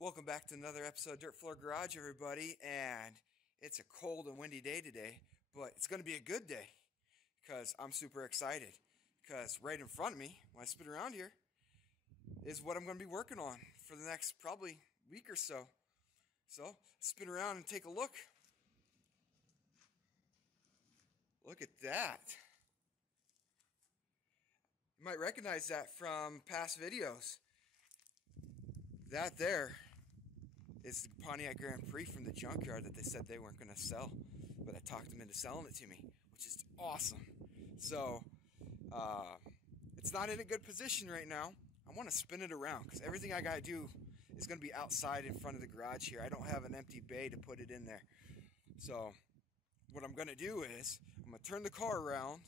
Welcome back to another episode of Dirt Floor Garage, everybody. And it's a cold and windy day today, but it's going to be a good day because I'm super excited. Because right in front of me, when I spin around here, is what I'm going to be working on for the next probably week or so. So, spin around and take a look. Look at that. You might recognize that from past videos. That there is the Pontiac Grand Prix from the junkyard that they said they weren't going to sell, but I talked them into selling it to me, which is awesome. So it's not in a good position right now. I want to spin it around because everything I got to do is going to be outside in front of the garage here. I don't have an empty bay to put it in there. So what I'm going to do is I'm going to turn the car around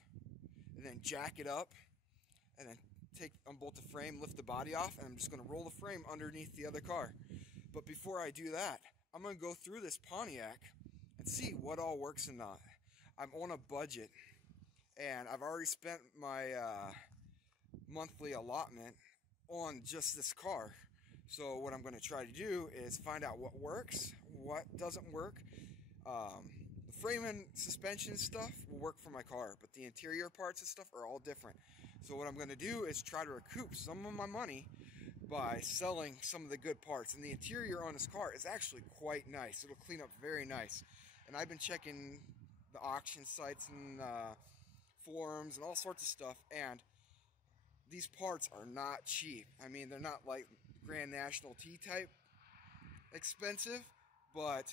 and then jack it up and then unbolt the frame, lift the body off, and I'm just going to roll the frame underneath the other car. But before I do that, I'm going to go through this Pontiac and see what all works and not. I'm on a budget, and I've already spent my monthly allotment on just this car. So what I'm going to try to do is find out what works, what doesn't work. The frame and suspension stuff will work for my car, but the interior parts and stuff are all different. So what I'm going to do is try to recoup some of my money by selling some of the good parts. And the interior on this car is actually quite nice. It'll clean up very nice. And I've been checking the auction sites and forums and all sorts of stuff, and these parts are not cheap. I mean, they're not like Grand National T-type expensive, but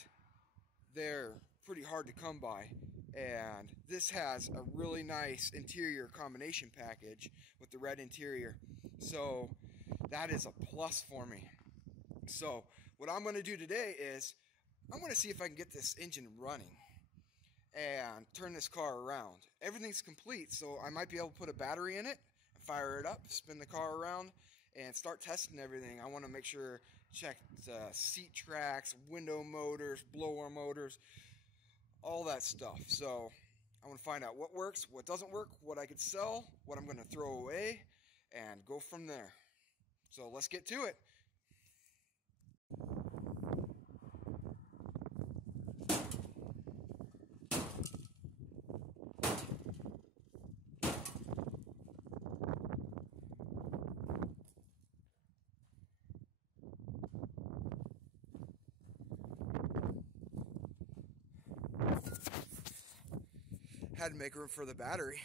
they're pretty hard to come by. And this has a really nice interior combination package with the red interior, so that is a plus for me. So what I'm going to do today is I'm going to see if I can get this engine running and turn this car around. Everything's complete, so I might be able to put a battery in it, fire it up, spin the car around, and start testing everything. I want to make sure, check the seat tracks, window motors, blower motors, all that stuff. So I want to find out what works, what doesn't work, what I could sell, what I'm going to throw away, and go from there. So let's get to it. Had to make room for the battery.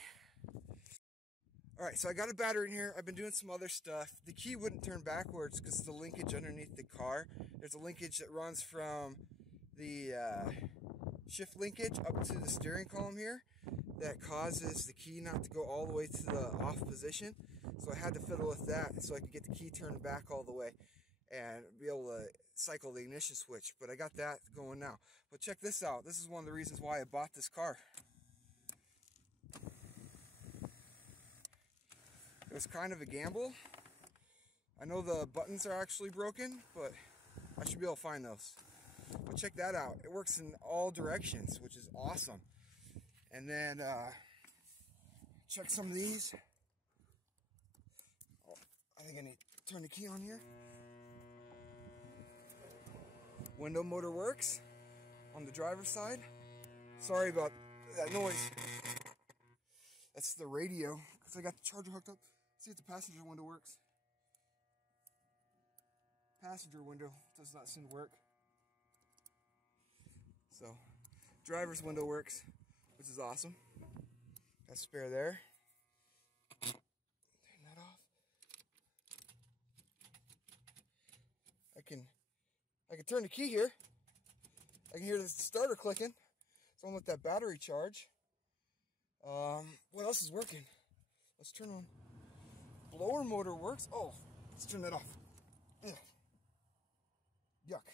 Alright, so I got a battery in here. I've been doing some other stuff. The key wouldn't turn backwards because of the linkage underneath the car. There's a linkage that runs from the shift linkage up to the steering column here that causes the key not to go all the way to the off position. So I had to fiddle with that so I could get the key turned back all the way and be able to cycle the ignition switch. But I got that going now. But check this out. This is one of the reasons why I bought this car. It was kind of a gamble. I know the buttons are actually broken, but I should be able to find those. But check that out. It works in all directions, which is awesome. And then check some of these. Oh, I think I need to turn the key on here. Window motor works on the driver's side. Sorry about that noise. That's the radio, because I got the charger hooked up. See if the passenger window works. Passenger window does not seem to work. So, driver's window works, which is awesome. Got a spare there. Turn that off. I can turn the key here. I can hear the starter clicking. So I'm gonna let that battery charge. What else is working? Let's turn on. Blower motor works. Oh, let's turn that off. Ugh. Yuck.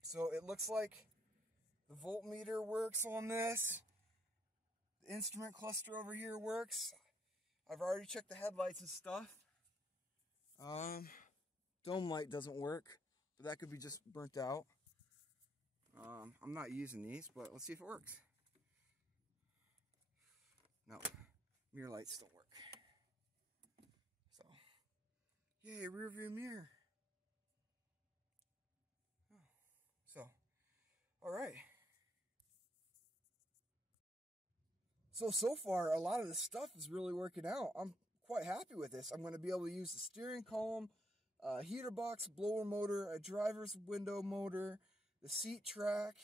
So it looks like the voltmeter works on this. The instrument cluster over here works. I've already checked the headlights and stuff. Dome light doesn't work, but that could be just burnt out. I'm not using these, but let's see if it works. No, mirror lights don't work. So, yay, rear view mirror. All right. So far, a lot of this stuff is really working out. I'm quite happy with this. I'm going to be able to use the steering column, heater box, blower motor, a driver's window motor, the seat track,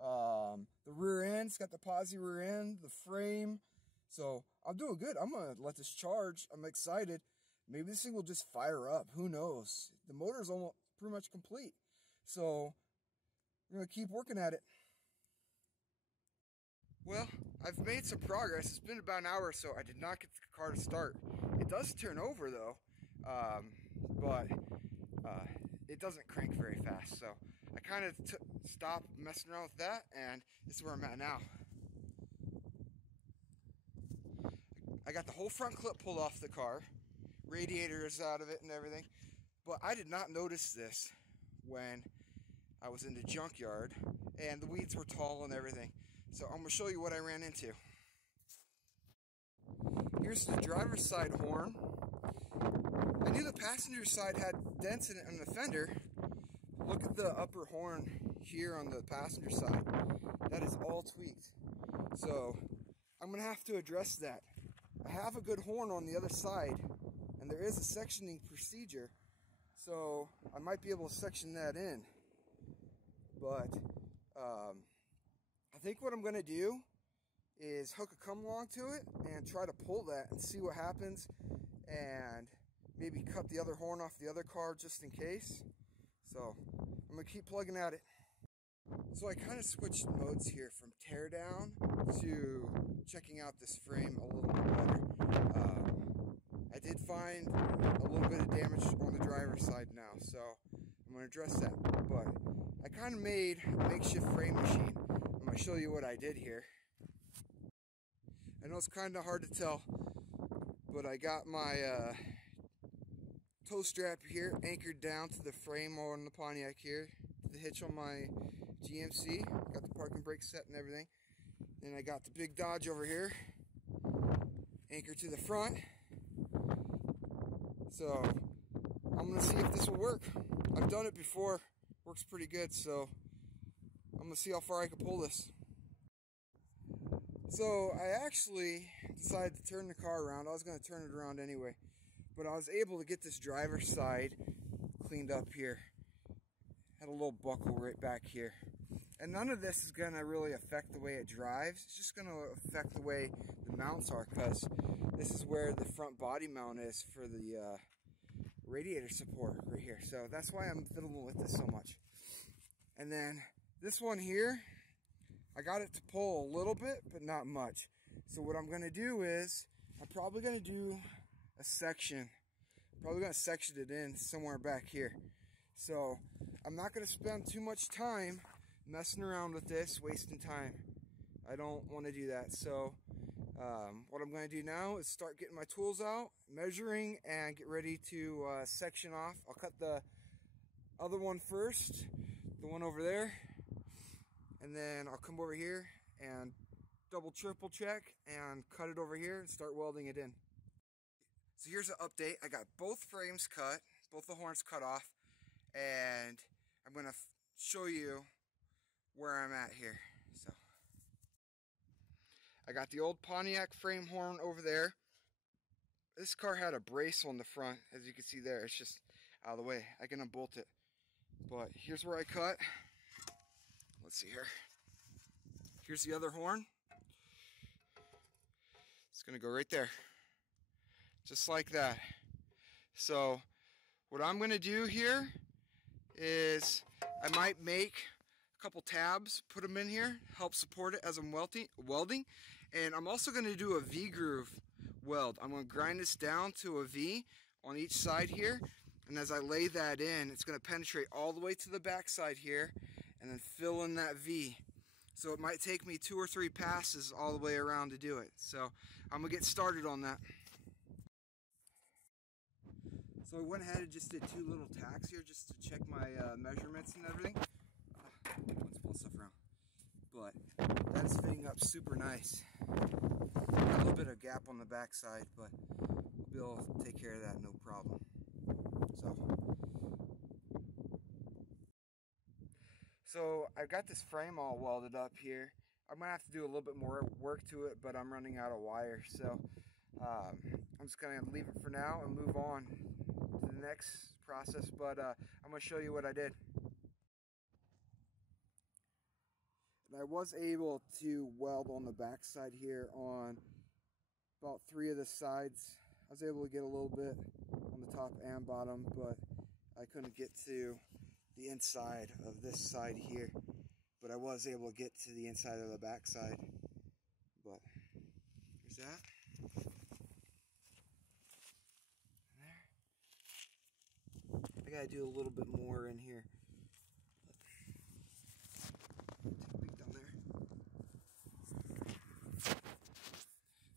the rear end. It's got the posi rear end, the frame. So I'm doing good. I'm going to let this charge. I'm excited. Maybe this thing will just fire up. Who knows? The motor's almost pretty much complete. So we're going to keep working at it. Well, I've made some progress. It's been about an hour or so. I did not get the car to start. It does turn over though, but it doesn't crank very fast. So I kind of stopped messing around with that, and this is where I'm at now. I got the whole front clip pulled off the car. Radiator is out of it and everything. But I did not notice this when I was in the junkyard, and the weeds were tall and everything. So I'm going to show you what I ran into. Here's the driver's side horn. I knew the passenger side had dents in it on the fender. Look at the upper horn here on the passenger side. That is all tweaked. So I'm going to have to address that. I have a good horn on the other side, and there is a sectioning procedure. So I might be able to section that in. But I think what I'm going to do is hook a come along to it and try to pull that and see what happens, and maybe cut the other horn off the other car just in case. So I'm going to keep plugging at it. So I kind of switched modes here from teardown to checking out this frame a little bit better. I did find a little bit of damage on the driver's side now, so I'm going to address that. But I kind of made a makeshift frame machine. I'm going to show you what I did here. I know it's kind of hard to tell, but I got my tow strap here anchored down to the frame on the Pontiac here, to the hitch on my GMC. Got the parking brake set and everything. Then I got the big Dodge over here, anchored to the front. So I'm going to see if this will work. I've done it before, works pretty good, so I'm going to see how far I can pull this. So I actually decided to turn the car around. I was going to turn it around anyway, but I was able to get this driver's side cleaned up here. Had a little buckle right back here. And none of this is going to really affect the way it drives. It's just going to affect the way the mounts are, because this is where the front body mount is for the radiator support right here. So that's why I'm fiddling with this so much. And then this one here, I got it to pull a little bit, but not much. So what I'm going to do is, I'm probably going to do a section. Probably going to section it in somewhere back here. So I'm not going to spend too much time messing around with this, wasting time. I don't want to do that. So what I'm going to do now is start getting my tools out, measuring, and get ready to section off. I'll cut the other one first, the one over there, and then I'll come over here and double triple check and cut it over here and start welding it in. So here's an update. I got both frames cut, both the horns cut off, and I'm going to show you where I'm at here. So I got the old Pontiac frame horn over there. This car had a brace on the front, as you can see there. It's just out of the way. I can unbolt it. But here's where I cut. Let's see here. Here's the other horn. It's going to go right there. Just like that. So what I'm going to do here is I might make a couple tabs, put them in here, help support it as I'm welding. And I'm also going to do a V-groove weld. I'm going to grind this down to a V on each side here. And as I lay that in, it's going to penetrate all the way to the back side here and then fill in that V. So it might take me 2 or 3 passes all the way around to do it. So I'm going to get started on that. So I went ahead and just did 2 little tacks here just to check my measurements and everything. Let's pull stuff around. But that's fitting up super nice. Got a little bit of gap on the back side, but we'll be able to take care of that, no problem. So I've got this frame all welded up here. I'm gonna have to do a little bit more work to it, but I'm running out of wire. So I'm just gonna leave it for now and move on to the next process. But I'm gonna show you what I did. And I was able to weld on the back side here on about 3 of the sides. I was able to get a little bit on the top and bottom, but I couldn't get to the inside of this side here. But I was able to get to the inside of the back side. But there's that. And there. I gotta do a little bit more in here. Take a peek down there.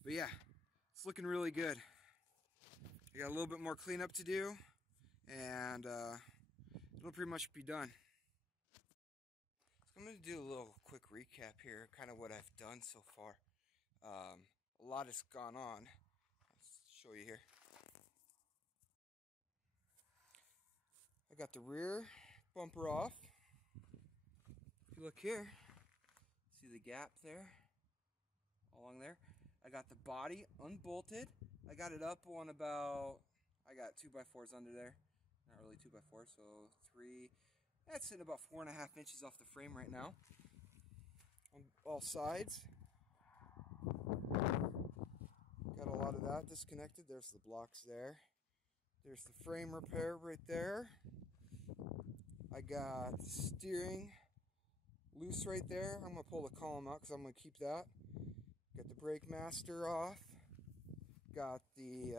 But yeah, it's looking really good. I got a little bit more cleanup to do, and it'll pretty much be done. So I'm going to do a little quick recap here, kind of what I've done so far. A lot has gone on. Let's show you here. I got the rear bumper off. If you look here, see the gap there, along there. I got the body unbolted. I got it up on about, I got 2x4s under there. Not really 2x4, so 3. That's sitting about 4.5 inches off the frame right now. On all sides. Got a lot of that disconnected. There's the blocks there. There's the frame repair right there. I got the steering loose right there. I'm going to pull the column out because I'm going to keep that. Got the brake master off. Got the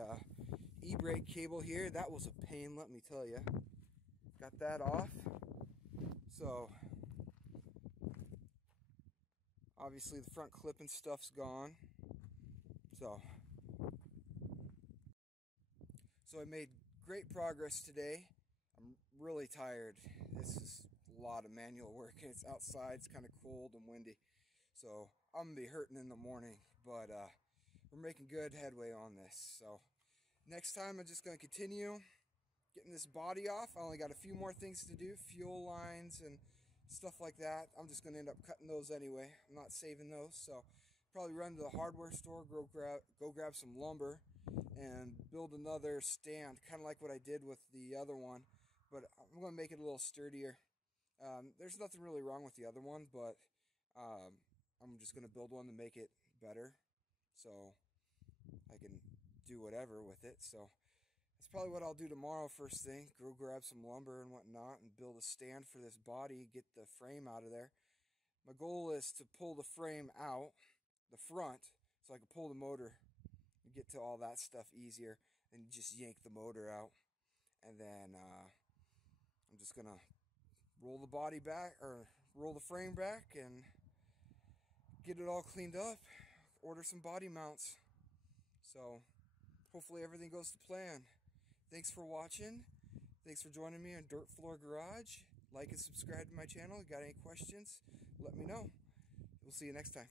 e-brake cable here. That was a pain, let me tell you. Got that off. So obviously the front clip and stuff's gone. So I made great progress today. I'm really tired. This is a lot of manual work. It's outside, it's kind of cold and windy. So I'm gonna be hurting in the morning, but we're making good headway on this. So next time I'm just gonna continue getting this body off. I only got a few more things to do, fuel lines and stuff like that. I'm just gonna end up cutting those anyway. I'm not saving those, so probably run to the hardware store, go grab some lumber and build another stand, kind of like what I did with the other one, but I'm gonna make it a little sturdier. There's nothing really wrong with the other one, but I'm just going to build one to make it better so I can do whatever with it. So that's probably what I'll do tomorrow first thing. Go grab some lumber and whatnot and build a stand for this body, get the frame out of there. My goal is to pull the frame out, the front, so I can pull the motor and get to all that stuff easier and just yank the motor out. And then I'm just going to roll the body back, or roll the frame back and get it all cleaned up, order some body mounts. So hopefully everything goes to plan. Thanks for watching. Thanks for joining me on Dirt Floor Garage. Like and subscribe to my channel. Got any questions? Let me know. We'll see you next time.